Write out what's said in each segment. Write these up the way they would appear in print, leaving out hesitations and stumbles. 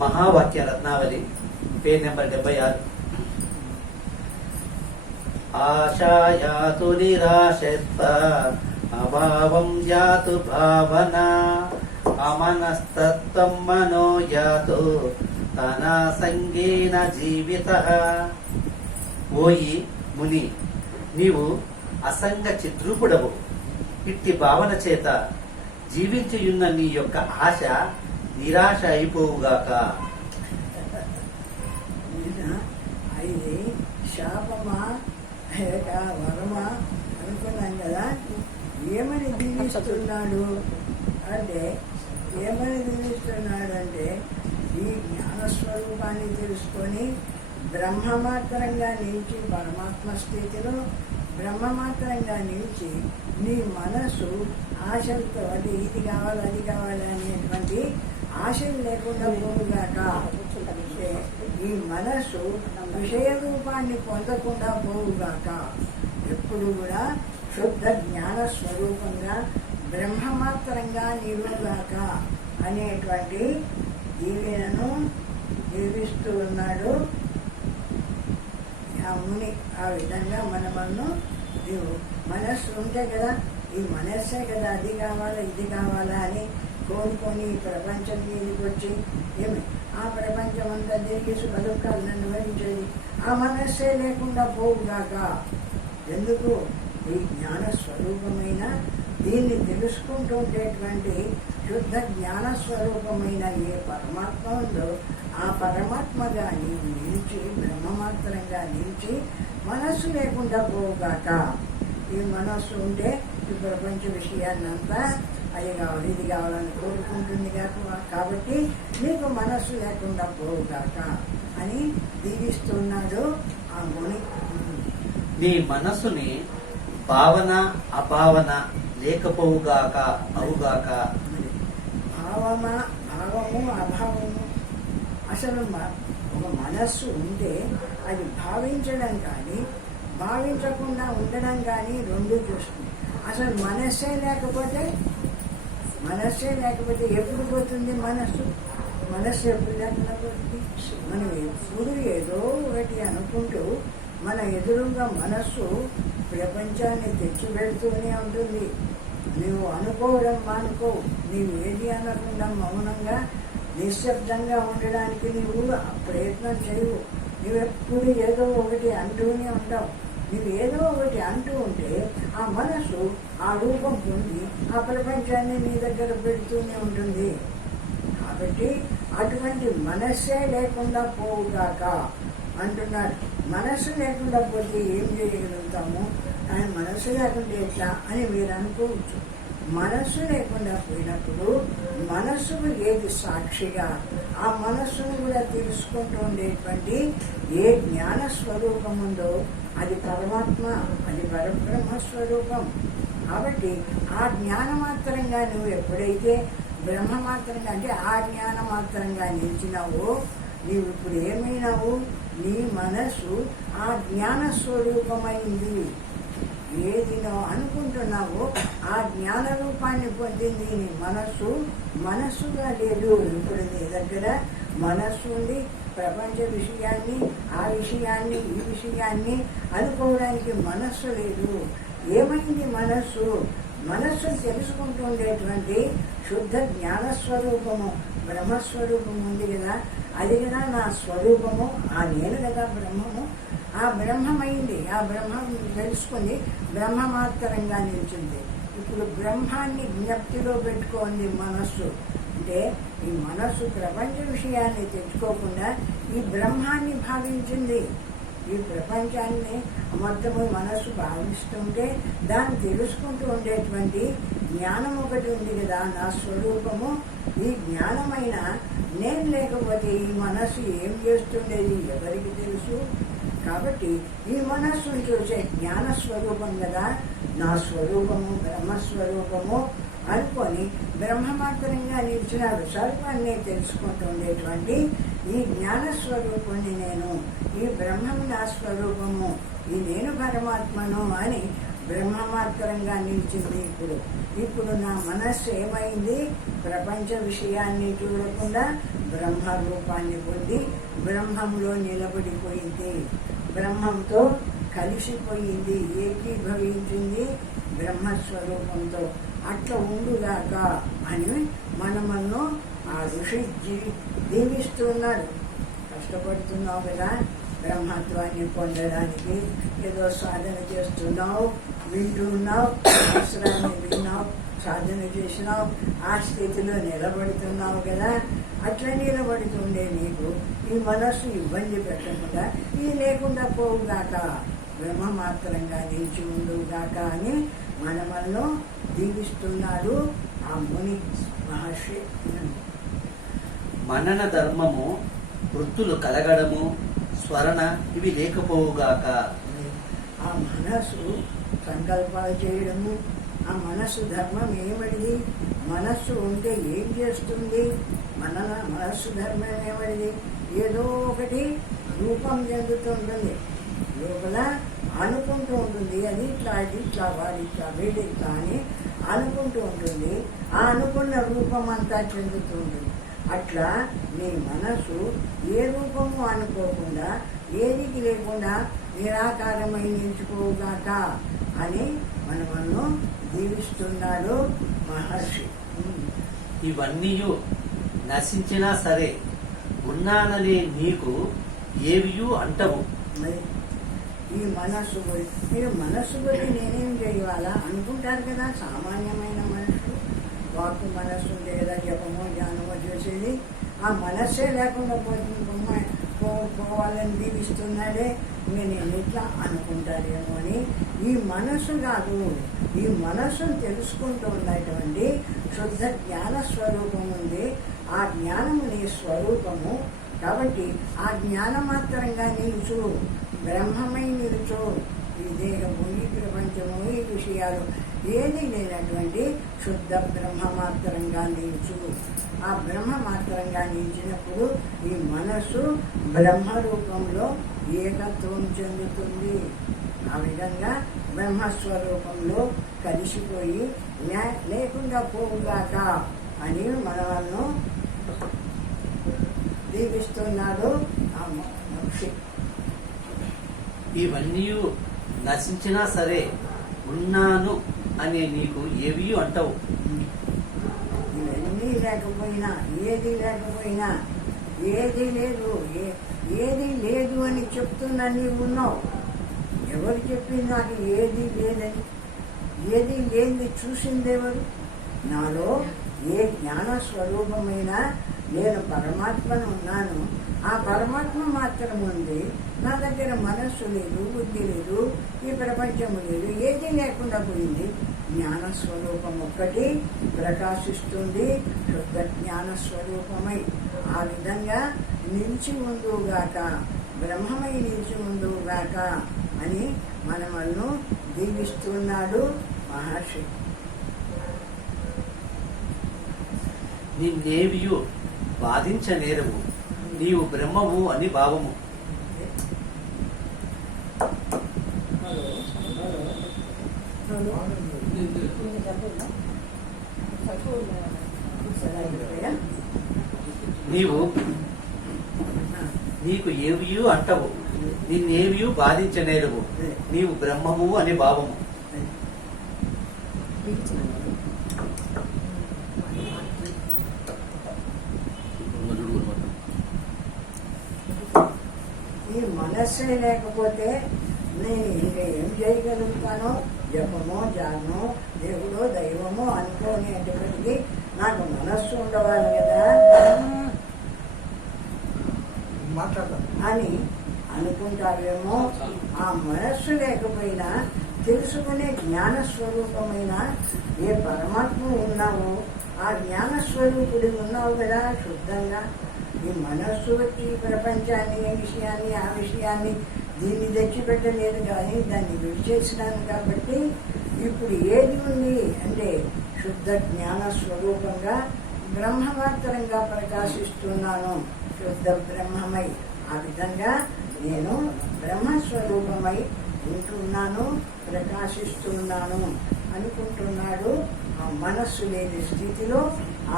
మహావాక్య రత్నావళి page number 76. ఆశాయాతు నిరాశస్త అభావం యాతు భావన అమనస్తత్వం మనో యాతు తనా సంగేన జీవితః. ఓయి ముని, నీవు అసంగ చిద్రూపుడవు. ఇట్టి భావన చేత జీవించియున్న నీ యొక్క ఆశ నిరాశ అయిపోవుగాక. ఇది శాపమా లేక వరమా అనుకున్నాం కదా. ఏమని దీవిస్తున్నాడు అంటే ఈ జ్ఞానస్వరూపాన్ని తెలుసుకొని బ్రహ్మమాత్రంగా నిలిచి పరమాత్మ స్థితిలో బ్రహ్మమాత్రంగా నిలిచి నీ మనసు ఆశలతో అంటే ఇది కావాలి అది కావాలి అనేటువంటి ఆశలు లేకుండా పోవుగాక. ఈ మనసు విషయ రూపాన్ని పొందకుండా పోవుగాక. ఎప్పుడు కూడా శుద్ధ జ్ఞాన స్వరూపంగా బ్రహ్మమాత్రంగా నిలువుగాక అనేటువంటి దీవెనను దీవిస్తూ ఉన్నాడు ఆ ముని. ఆ విధంగా మనము మనస్సు ఉంటే కదా, ఈ మనస్సే కదా అది కావాలా ఇది కావాలా అని కోరుకొని ఈ ప్రపంచం మీదకి వచ్చి ఆ ప్రపంచం అంతా తిరిగి సుఖదుఖాలను అనుభవించేది ఆ మనస్సే లేకుండా పోవుగాక. ఎందుకు? ఈ జ్ఞాన స్వరూపమైన దీన్ని తెలుసుకుంటూ ఉండేటువంటి శుద్ధ జ్ఞాన స్వరూపమైన ఏ పరమాత్మ ఉందో ఆ పరమాత్మగా నీవు నిలిచి బ్రహ్మమాత్రంగా నిలిచి మనస్సు లేకుండా పోవుగాక. ఈ మనస్సు ఉంటే ఈ ప్రపంచ విషయాన్నంతా అది కావాలి ఇది కావాలని కోరుకుంటుంది కాబట్టి నీకు మనస్సు లేకుండా పోవుగాక అని దీవిస్తున్నాడు ఆ ముని. నీ మనస్సుని భావన అభావన లేకపోవుగాక అవుగాక. భావము అభావము అసలు ఒక మనస్సు ఉంటే అది భావించడం కానీ భావించకుండా ఉండడం కానీ రెండు చూస్తుంది. అసలు మనస్సే లేకపోతే ఎప్పుడు పోతుంది మనస్సు ఎప్పుడు లేకుండా పోతుంది? మనం ఎప్పుడు ఏదో ఒకటి అనుకుంటూ మన ఎదురుగా మనస్సు ప్రపంచాన్ని తెచ్చిపెడుతూనే ఉంటుంది. నువ్వు అనుకోవడం మానుకో. నీవు ఏది అనకుండా మౌనంగా నిశ్శబ్దంగా ఉండడానికి నీవు ప్రయత్నం చేయవు. నువ్వెప్పుడు ఏదో ఒకటి అంటూనే ఉంటావు. నువ్వు ఏదో ఒకటి అంటూ ఉంటే ఆ మనసు ఆ రూపం పొంది ఆ ప్రపంచాన్ని నీ దగ్గర పెడుతూనే ఉంటుంది. కాబట్టి అటువంటి మనస్సే లేకుండా పోవుగాక అంటున్నాడు. మనస్సు లేకుండా పోతే ఏం చేయగలుగుతాము? ఆయన మనస్సు లేకుండా ఎట్లా అని మీరు అనుకోవచ్చు. మనస్సు లేకుండా పోయినప్పుడు మనస్సుకు ఏది సాక్షిగా ఆ మనస్సును కూడా తెలుసుకుంటూ ఉండేటువంటి ఏ జ్ఞాన స్వరూపం ఉందో అది పరమాత్మ, అది పరబ్రహ్మ స్వరూపం. కాబట్టి ఆ జ్ఞానమాత్రంగా నువ్వు ఎప్పుడైతే బ్రహ్మమాత్రంగా అంటే ఆ జ్ఞానమాత్రంగా నిలిచినావో నీవు ఇప్పుడు ఏమైనావు? నీ మనస్సు ఆ జ్ఞాన స్వరూపమైంది. ఏది నువ్వు అనుకుంటున్నావో ఆ జ్ఞాన రూపాన్ని పొందింది నీ మనస్సుగా లేదు. ఇప్పుడు నీ దగ్గర మనస్సు ఉంది. ప్రపంచ విషయాన్ని ఆ విషయాన్ని ఈ విషయాన్ని అనుకోవడానికి మనస్సు లేదు. ఏమైంది మనస్సు తెలుసుకుంటూ ఉండేటువంటి శుద్ధ జ్ఞానస్వరూపము బ్రహ్మస్వరూపము ఉంది కదా, అది కదా నా స్వరూపము, ఆ నేను కదా బ్రహ్మము. ఆ బ్రహ్మమైంది. ఆ బ్రహ్మం తెలుసుకుని బ్రహ్మమాత్రంగా నిలిచింది. ఇప్పుడు బ్రహ్మాన్ని జ్ఞప్తిలో పెట్టుకోండి మనస్సు. అంటే ఈ మనస్సు ప్రపంచ విషయాన్ని తెచ్చుకోకుండా ఈ బ్రహ్మాన్ని భావించింది. ఈ ప్రపంచాన్ని మొత్తము మనస్సు భావిస్తుంటే దాన్ని తెలుసుకుంటూ ఉండేటువంటి జ్ఞానం ఒకటి ఉంది కదా, నా స్వరూపము. ఈ జ్ఞానమైన నేను లేకపోతే ఈ మనస్సు ఏం చేస్తుండేది ఎవరికి తెలుసు? కాబట్టి ఈ మనస్సును చూసే జ్ఞానస్వరూపం కదా నా స్వరూపము, బ్రహ్మస్వరూపము అనుకొని బ్రహ్మమాత్రంగా నిలిచినాడు. స్వరూపాన్ని తెలుసుకుంటూ ఉండేటువంటి ఈ జ్ఞానస్వరూపుణ్ణి నేను, ఈ బ్రహ్మం నా స్వరూపము, ఈ నేను పరమాత్మను అని బ్రహ్మమాత్రంగా నిలిచింది. ఇప్పుడు నా మనస్సు ఏమైంది? ప్రపంచ విషయాన్ని చూడకుండా బ్రహ్మ రూపాన్ని పొంది బ్రహ్మంలో నిలబడిపోయింది, బ్రహ్మంతో కలిసిపోయింది, ఏకీభవించింది బ్రహ్మస్వరూపంతో. అట్లా ఉండుగాక అని మనమను ఆ ఋషి దీవిస్తున్నాడు. కష్టపడుతున్నావు కదా బ్రహ్మత్వాన్ని పొందడానికి, ఏదో సాధన చేస్తున్నావు, వింటున్నావు, అవసరాన్ని విన్నావు, సాధన చేసినావు, ఆ స్థితిలో నిలబడుతున్నావు కదా. అట్లా నిలబడుతుండే నీకు ఈ మనస్సు ఇబ్బంది పెట్టకుండా ఇది లేకుండా పోవుగాక, బ్రహ్మమాత్రంగా నిలిచి ఉండుగాక అని మనమల్లో దీవిస్తున్నాడు ఆ ముని మహర్షి. మనన ధర్మము, వృత్తులు కలగడము, స్మరణ ఇవి లేకపోవుగాక. ఆ మనసు సంకల్పాలు చేయడము, ఆ మనస్సు ధర్మం ఏమడిది? మనస్సు ఉంటే ఏం చేస్తుంది? మనస్సు ధర్మం ఏమడిది? ఏదో ఒకటి రూపం చెందుతుంటుంది, లోపల అనుకుంటూ ఉంటుంది. అది ఇట్లా ఇట్లా వాడి ఇట్లా వీడిట్లా అని అనుకుంటూ ఉంటుంది. ఆ అనుకున్న రూపం అంతా చెందుతూ ఉంటుంది. అట్లా నీ మనసు ఏ రూపము అనుకోకుండా, ఏదికి లేకుండా నిరాకారమై నిలుచుకోగాక అని మనమను దీవిస్తున్నాడు మహర్షి. ఇవన్నీ నశించినా సరే ఉన్నాననే నీకు ఏవియూ అంటవు. ఈ మనస్సు గురించి మీరు మనస్సు గురించి నేనేం చేయాలా అనుకుంటారు కదా. సామాన్యమైన మనుషులు వాకు మనస్సు ఉంటే కదా జపమో జ్ఞానమో చేసేది. ఆ మనస్సే లేకుండా పోవాలని దీవిస్తున్నాడే, నేను ఎట్లా అనుకుంటారేమో అని. ఈ మనస్సు కాదు, ఈ మనస్సును తెలుసుకుంటూ ఉన్నటువంటి శుద్ధ జ్ఞాన స్వరూపం ఉంది. ఆ జ్ఞానము నీ స్వరూపము కాబట్టి ఆ జ్ఞానమాత్రంగా నిలుచు, బ్రహ్మమై నిలుచు. ఈ దేహము, ఈ ప్రపంచము, ఈ విషయాలు ఏది లేనటువంటి శుద్ధ బ్రహ్మమాత్రంగా నిలుచు. ఆ బ్రహ్మమాత్రంగా నిలిచినప్పుడు ఈ మనస్సు బ్రహ్మరూపంలో ఏకత్వం చెందుతుంది. ఆ విధంగా బ్రహ్మస్వరూపంలో కలిసిపోయి లేకుండా పోవుగాక అని మనల్ని దీవిస్తున్నాడు ఆ మనిషి. ఇవన్నీ నశించినా సరే ఉన్నాను అనే నీకు ఏవి అంటావు. ఇవన్నీ లేకపోయినా, ఏది లేకపోయినా, ఏది లేదు, ఏది లేదు అని చెప్తున్నా నీవు ఉన్నావు. ఎవరు చెప్పింది నాకు ఏది లేదని? ఏది లేని చూసిందెవరు? నాలో ఏ జ్ఞాన స్వరూపమైన నేను పరమాత్మను ఉన్నాను. ఆ పరమాత్మ మాత్రం ఉంది. నా దగ్గర మనస్సు లేదు, బుద్ధి లేదు, ఈ ప్రపంచము లేదు, ఏది లేకుండా పోయింది. జ్ఞానస్వరూపం ఒక్కటి ప్రకాశిస్తుంది, శుద్ధ జ్ఞానస్వరూపమై. ఆ విధంగా నిలిచి ఉండుగాక, బ్రహ్మమై నిలిచి ఉండుగాక అని మనమల్ని దీవిస్తున్నాడు మహర్షి. నిన్నేవియు బాధించనేరవు, నీవు బ్రహ్మము అని భావము. నీకు ఏవియు అంటవు, నిన్నేవియు బాధించనేరవు, నీవు బ్రహ్మము అని భావము. ఈ మనస్సే లేకపోతే నేను ఇంకా ఏం చేయగలుగుతానో? జపమో జానో దేవుడో దైవమో అనుకోనేటప్పటికీ నాకు మనస్సు ఉండవాలి కదా అని అనుకుంటావేమో. ఆ మనస్సు లేకపోయినా తెలుసుకునే జ్ఞానస్వరూపమైన ఏ పరమాత్మ ఉన్నావో ఆ జ్ఞానస్వరూపుడు ఉన్నావు కదా శుద్ధంగా. ఈ మనస్సు వచ్చి ప్రపంచాన్ని, ఏ విషయాన్ని, ఆ విషయాన్ని దీన్ని తెచ్చిపెట్టలేదు కానీ దాన్ని విడిచేసినాను. కాబట్టి ఇప్పుడు ఏది ఉంది అంటే శుద్ధ జ్ఞాన స్వరూపంగా బ్రహ్మమాత్రంగా ప్రకాశిస్తున్నాను, శుద్ధ బ్రహ్మమై. ఆ విధంగా నేను బ్రహ్మస్వరూపమై ఉంటున్నాను, ప్రకాశిస్తున్నాను అనుకుంటున్నాడు. ఆ మనస్సు లేని స్థితిలో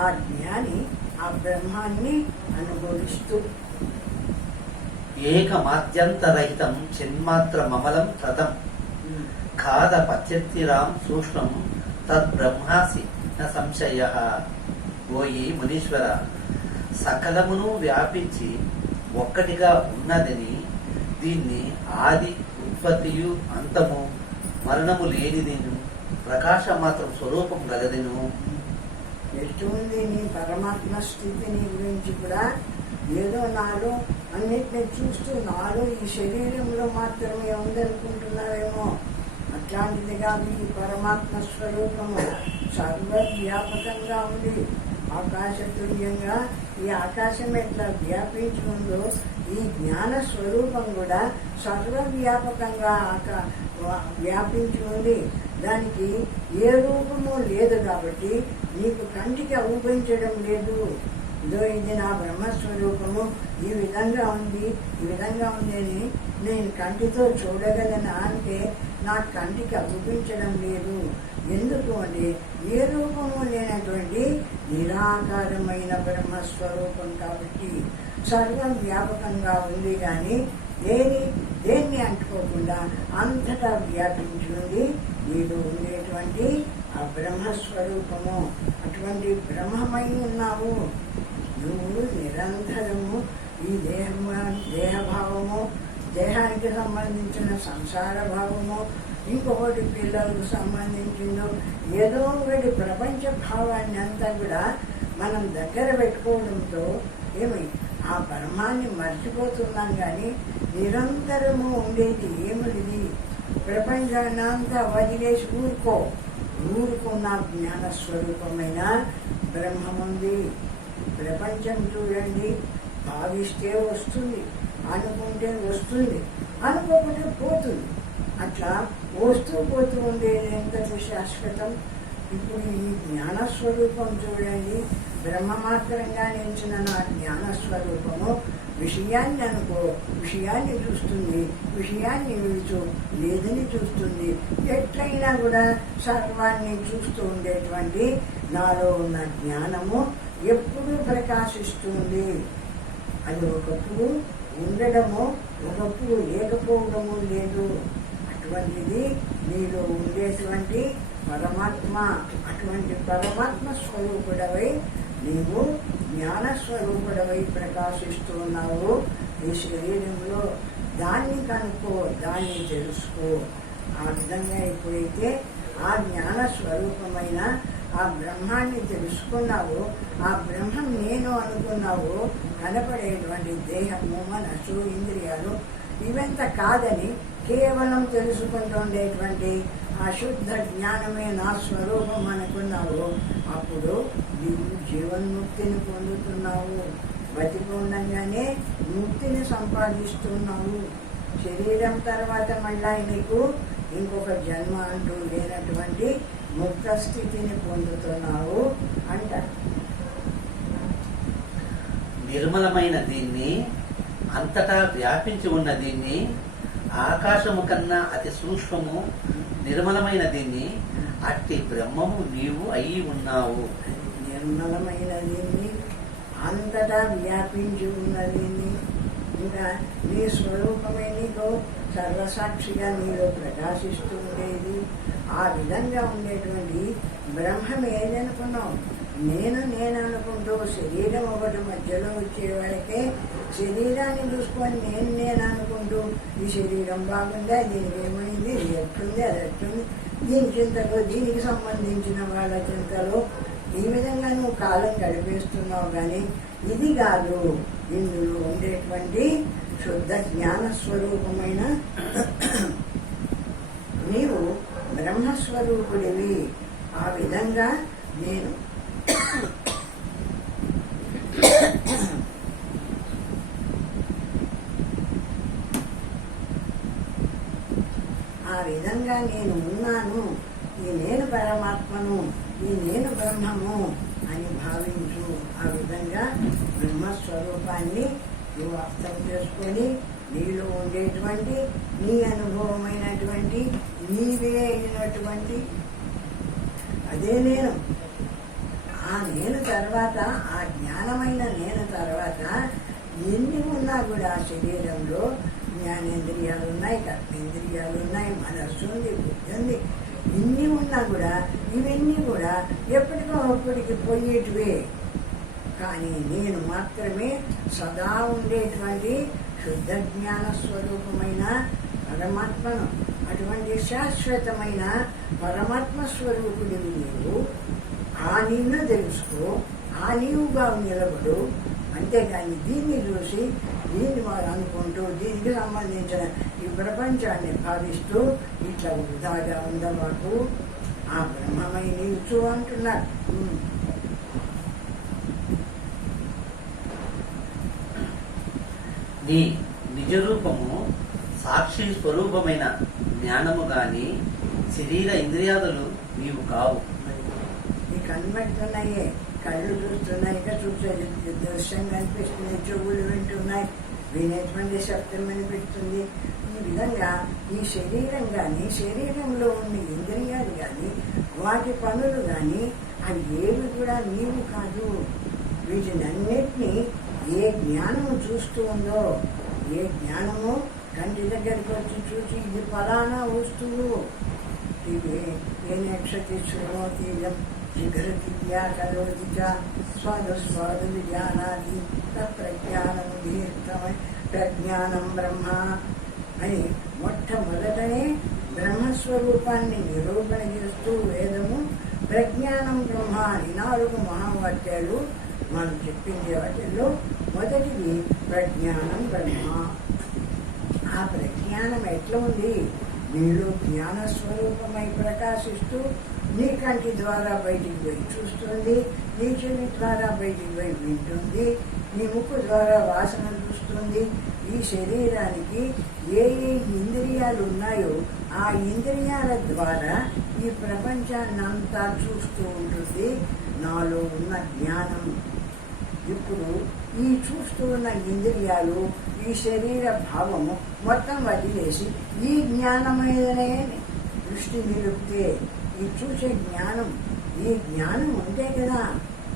ఆ జ్ఞాని ఆ బ్రహ్మాన్ని అనుభవిస్తూ ఏకమాద్యంతరహితం చిన్మాత్రమమలం తదం ఖాద పశ్యత్తిరాం సూక్ష్మం తద్బ్రహ్మాసి న సంశయ. ఓయి మునీశ్వర, సకలమును వ్యాపించి ఒక్కటిగా ఉన్నదని, దీన్ని ఆది ఉత్పత్తియు అంతము మరణము లేనిదిను ప్రకాశమాత్రం స్వరూపం గలదిను. ఎటువంటి నీ పరమాత్మ స్థితిని గురించి కూడా ఏదో నాలో అన్నిటిని చూస్తూ నాలో ఈ శరీరంలో మాత్రమే ఉందనుకుంటున్నావేమో. అట్లాంటిది కాదు. ఈ పరమాత్మ స్వరూపము సర్వవ్యాపకంగా ఉంది. ఆకాశతుల్యంగా ఈ ఆకాశం ఎట్లా వ్యాపించి ఉందో ఈ జ్ఞాన స్వరూపం కూడా సర్వవ్యాపకంగా వ్యాపించి ఉంది. దానికి ఏ రూపము లేదు కాబట్టి నీకు కంటికి ఊహించడం లేదు. ఇదో ఇది నా బ్రహ్మస్వరూపము, ఈ విధంగా ఉంది, ఈ విధంగా ఉంది అని నేను కంటితో చూడగలనా అంటే నా కంటికి ఊహించడం లేదు. ఎందుకు అంటే ఏ రూపము లేనటువంటి నిరాకారమైన బ్రహ్మస్వరూపం కాబట్టి సర్వం వ్యాపకంగా ఉంది. కానీ దేన్ని అంటుకోకుండా అంతటా వ్యాపించి ఉంది. నీలో ఉండేటువంటి ఆ బ్రహ్మస్వరూపము, అటువంటి బ్రహ్మమై ఉన్నావు. నువ్వు నిరంతరము ఈ దేహభావము, దేహానికి సంబంధించిన సంసార భావము, ఇంకొకటి పిల్లలకు సంబంధించిందో ఏదో ఒకటి ప్రపంచ భావాన్ని అంతా కూడా మనం దగ్గర పెట్టుకోవడంతో ఆ పరమాన్ని మర్చిపోతున్నాం. కానీ నిరంతరము ఉండేది ఏమిటిది? ప్రపంచాన్ని అంతా వదిలేసి ఊరుకున్న జ్ఞానస్వరూపమైన బ్రహ్మముంది. ప్రపంచం చూడండి, భావిస్తే వస్తుంది, అనుకుంటే వస్తుంది, అనుకోకుంటే పోతుంది. అట్లా వస్తూ పోతూ ఉండేది ఎంతటి శాశ్వతం. ఇప్పుడు ఈ జ్ఞానస్వరూపం చూడండి, బ్రహ్మ మాత్రంగా నిలిచిన నా జ్ఞానస్వరూపము విషయాన్ని అనుకో, విషయాన్ని చూస్తుంది, విషయాన్ని విడుచు లేదని చూస్తుంది. ఎట్లయినా కూడా సర్వాన్ని చూస్తూ ఉండేటువంటి నాలో ఉన్న జ్ఞానము ఎప్పుడూ ప్రకాశిస్తుంది. అది ఒకప్పుడు ఉండడము, ఒకప్పుడు లేకపోవడము లేదు. అటువంటిది నీలో ఉండేటువంటి పరమాత్మ. అటువంటి పరమాత్మ స్వరూపుడవై నీవు జ్ఞానస్వరూపుడవై ప్రకాశిస్తూ ఉన్నావు ఈ శరీరంలో. దాన్ని కనుక్కో, దాన్ని తెలుసుకో. ఆ విధంగా ఎప్పుడైతే ఆ జ్ఞాన స్వరూపమైన ఆ బ్రహ్మాన్ని తెలుసుకున్నావు, ఆ బ్రహ్మం నేను అనుకున్నావు, కనపడేటువంటి దేహము, మనసు, ఇంద్రియాలు ఇవంతా కాదని కేవలం తెలుసుకుంటుండేటువంటి ఆ శుద్ధ జ్ఞానమే నా స్వరూపం అనుకున్నావు. అప్పుడు నీవు జీవన్ముక్తిని పొందుతున్నావు. బతికి ఉండగానే ముక్తిని సంపాదిస్తున్నావు. శరీరం తర్వాత మళ్ళా నీకు ఇంకొక జన్మ అంటూ లేనటువంటి ముక్త స్థితిని పొందుతున్నావు అంటారు. నిర్మలమైన దీన్ని, అంతటా వ్యాపించి ఉన్న దీన్ని, ఆకాశము కన్నా అతి సూక్ష్మము నిర్మలమైన దీన్ని, అట్టి బ్రహ్మము నీవు అయి ఉన్నావు. నిర్మలమైన దీన్ని, అంతటా వ్యాపించి ఉన్న దీన్ని, ఇంకా నీ స్వరూపమే నీకు సర్వసాక్షిగా నీలో ప్రకాశిస్తూ ఉండేది. ఆ విధంగా ఉండేటువంటి బ్రహ్మం ఏదనుకున్నావు? నేను అనుకుంటూ శరీరం ఒకటి మధ్యలో వచ్చేవాడికే శరీరాన్ని చూసుకొని నేను అనుకుంటూ ఈ శరీరం బాగుందా, దీనికి ఏమైంది, ఇది ఎట్లుంది, అది ఎట్లుంది, దీని చింతలో, దీనికి సంబంధించిన వాళ్ళ చింతలో ఈ విధంగా నువ్వు కాలం గడిపేస్తున్నావు. కానీ ఇది కాదు, ఇందులో ఉండేటువంటి శుద్ధ జ్ఞాన స్వరూపమైన నీవు బ్రహ్మస్వరూపుడివి. ఆ విధంగా నేను ఉన్నాను, ఈ నేను పరమాత్మను, ఈ నేను బ్రహ్మము అని భావించు. ఆ విధంగా బ్రహ్మస్వరూపాన్ని నువ్వు అర్థం చేసుకొని నీలో ఉండేటువంటి నీ అనుభవమైనటువంటి నీవే అయినటువంటి అదే నేను. ఆ నేను తర్వాత, ఆ జ్ఞానమైన నేను తర్వాత ఎన్ని ఉన్నా కూడా శరీరంలో జ్ఞానేంద్రియాలు ఉన్నాయి, కర్మేంద్రియాలు ఉన్నాయి, మనస్సు ఉంది, బుద్ధి ఉంది. ఇన్ని ఉన్నా కూడా ఇవన్నీ కూడా ఎప్పటికో అప్పటికి పోయేటివే. కానీ నేను మాత్రమే సదా ఉండేటువంటి శుద్ధ జ్ఞాన స్వరూపమైన పరమాత్మను. అటువంటి శాశ్వతమైన పరమాత్మ స్వరూపుడివి నీవు. ఆ నిన్ను తెలుసుకో, ఆ నీవుగా నిలబడు. అంతేగాని దీన్ని చూసి దీన్ని వారు అనుకుంటూ దీనికి సంబంధించిన ఈ ప్రపంచాన్ని భావిస్తూ ఇట్లా వృధాగా ఉండవాకు. ఆ బ్రహ్మమై నిలుచు అంటున్నారు. నీ నిజరూపము సాక్షి స్వరూపమైన జ్ఞానము గాని శరీర ఇంద్రియాదులు నీవు కావు. ఈ కనిపెడుతున్నాయే, కళ్ళు చూస్తున్నాయి, చూసేది దృశ్యం కనిపిస్తుంది, చెవులు వింటున్నాయి, వినేటువంటి శబ్దం వినిపిస్తుంది. ఈ విధంగా ఈ శరీరం కానీ, శరీరంలో ఉన్న ఇంద్రియాలు కానీ, వాటి పనులు కానీ అవి ఏవి కూడా నీవు కాదు. వీటినన్నిటినీ ఏ జ్ఞానము చూస్తూ ఉందో, ఏ జ్ఞానము కంటి దగ్గరికి వచ్చి చూసి ఇది ఫలానా వస్తువు, ఇది ఏ నక్షతి శృణోతీయం శిఖరతిథ్యా కరోతి చ స్వాదు విజ్ఞానాది తత్ప్రజ్ఞానం దీర్ఘమై ప్రజ్ఞానం బ్రహ్మ అని మొట్టమొదటనే బ్రహ్మస్వరూపాన్ని నిరూపణ చేస్తూ వేదము ప్రజ్ఞానం బ్రహ్మ అని 4 మహావాక్యాలు మనం చెప్పింది. వాటిల్లో మొదటిది ప్రజ్ఞానం బ్రహ్మ. ఆ ప్రజ్ఞానం ఎట్లా ఉంది? నీలో జ్ఞాన స్వరూపమై ప్రకాశిస్తూ నీ కంటి ద్వారా బయటికి పోయి చూస్తుంది, నీ చెవి ద్వారా బయటికి పోయి వింటుంది, నీ ముక్కు ద్వారా వాసన చూస్తుంది. ఈ శరీరానికి ఏ ఏ ఇంద్రియాలు ఉన్నాయో ఆ ఇంద్రియాల ద్వారా ఈ ప్రపంచాన్నంతా చూస్తూ ఉంటుంది. నాలో ఉన్న జ్ఞానం ఇప్పుడు ఈ చూస్తూ ఉన్న ఇంద్రియాలు, ఈ శరీర భావము మొత్తం వదిలేసి ఈ జ్ఞానమైననే దృష్టి నిలిపితే ఈ చూసే జ్ఞానం, ఈ జ్ఞానం ఉంటే కదా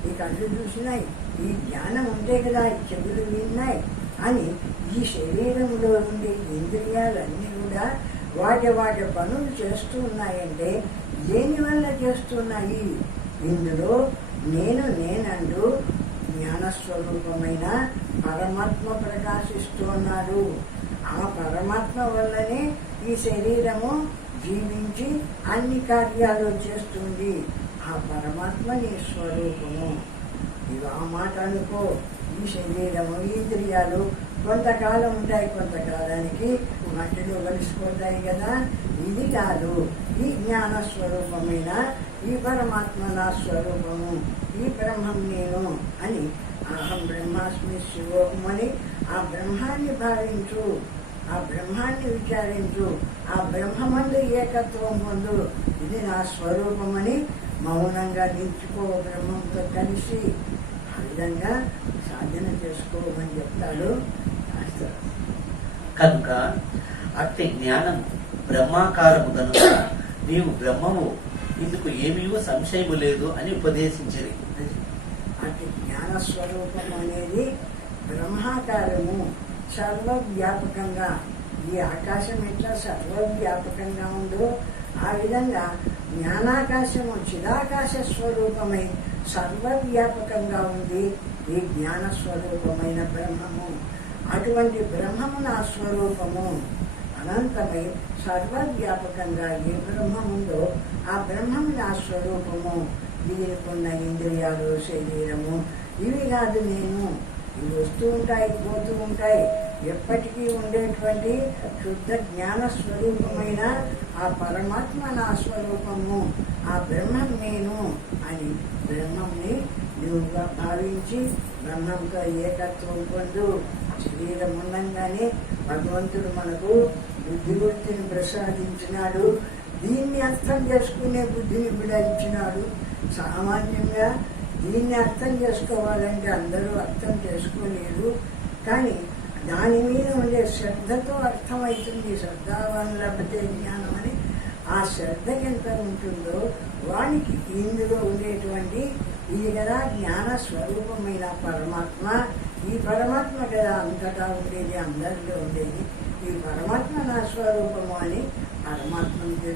ఈ కళ్ళు చూసినాయి, ఈ జ్ఞానం ఉంటే కదా ఈ చెవులు విన్నాయి అని ఈ శరీరంలో ఉండే ఇంద్రియాలన్నీ కూడా వాటి పనులు చేస్తూ ఉన్నాయంటే దేనివల్ల చేస్తున్నాయి? ఇందులో నేనంటూ జ్ఞానస్వరూపమైన పరమాత్మ ప్రకాశిస్తున్నాడు. ఆ పరమాత్మ వల్లనే ఈ శరీరము జీవించి అన్ని కార్యాలు చేస్తుంది. ఆ పరమాత్మ నీ స్వరూపము. ఇవి ఆ మాట అనుకో. ఈ శరీరము, ఇంద్రియాలు కొంతకాలం ఉంటాయి, కొంతకాలానికి మట్టిలో కలిసిపోతాయి కదా. ఇది కాదు, ఈ జ్ఞాన స్వరూపమైన ఈ పరమాత్మ నా స్వరూపము, ఈ బ్రహ్మం నేను అని అహం బ్రహ్మాస్మి శివోహం అని ఆ బ్రహ్మాన్ని భావించు, ఆ బ్రహ్మాన్ని విచారించు, ఆ బ్రహ్మమందు ఏకత్వం పొందు. ఇది నా స్వరూపమని మౌనంగా నిలుచుకో బ్రహ్మంతో కలిసి. ఆ విధంగా సాధన చేసుకోమని చెప్తాడు. కనుక అట్టి జ్ఞానం బ్రహ్మాకారము కనుక నీవు బ్రహ్మము, ఇందుకు ఏమీ సంశయము లేదు అని ఉపదేశించింది. అట్టి జ్ఞానస్వరూపం అనేది బ్రహ్మాకారము, సర్వవ్యాపకంగా. ఈ ఆకాశం ఎట్లా సర్వవ్యాపకంగా ఉందో ఆ విధంగా జ్ఞానాకాశము చిదాకాశ స్వరూపమై సర్వవ్యాపకంగా ఉంది ఈ జ్ఞానస్వరూపమైన బ్రహ్మము. అటువంటి బ్రహ్మము నా స్వరూపము. అనంతమై సర్వవ్యాపకంగా ఏ బ్రహ్మముందో ఆ బ్రహ్మము నా స్వరూపము. దీనికున్న ఇంద్రియాలు, శరీరము ఇవి కాదు నేను. ఇవి వస్తూ ఉంటాయి, పోతూ ఉంటాయి. ఎప్పటికీ ఉండేటువంటి శుద్ధ జ్ఞాన స్వరూపమైన ఆ పరమాత్మ నా స్వరూపము, ఆ బ్రహ్మం నేను అని బ్రహ్మంని నువ్వుగా భావించి బ్రహ్మంతో ఏకత్వం పొందు. శరీరం ఉండంగానే భగవంతుడు మనకు బుద్ధివృత్తిని ప్రసాదించినాడు. దీన్ని అర్థం చేసుకునే బుద్ధిని కూడా ఇచ్చినాడు. సామాన్యంగా దీన్ని అర్థం చేసుకోవాలంటే అందరూ అర్థం చేసుకోలేరు. కానీ దాని మీద ఉండే శ్రద్ధతో అర్థమవుతుంది. శ్రద్ధావాన్ లభతే జ్ఞానం అని. ఆ శ్రద్ధకి ఎంత ఉంటుందో వానికి ఇందులో ఉండేటువంటి ఇది కదా జ్ఞాన స్వరూపమైన పరమాత్మ. ఈ పరమాత్మ కదా అంతటా ఉండేది, అందరిలో ఉండేది. ఈ పరమాత్మ నా స్వరూపము అని పరమాత్మను తెలుసు.